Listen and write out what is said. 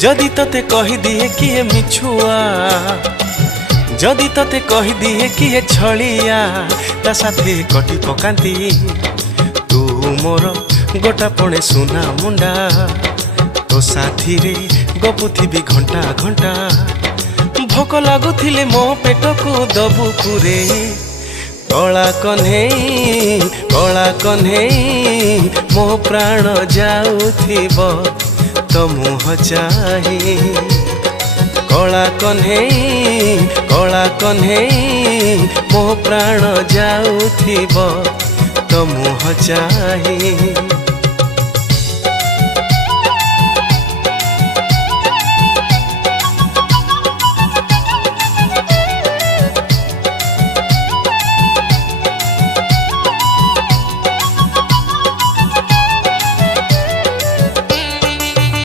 जदि तते कहि दिए किए मिछुआ, जदि तते कहि दिए किए छलिया, ता साथे कटी पकांती तू मोर गोटा पणे सुना मुंडा। तो साथी रे गपुथिबी घंटा घंटा, भोक लागुथिले मो पेट को दबु पुरे। कला कन्हेई मो प्राण जाउथिब तो मुह चाही। कला कन्हेई मो प्राण जाउथिब तो मुह चाही।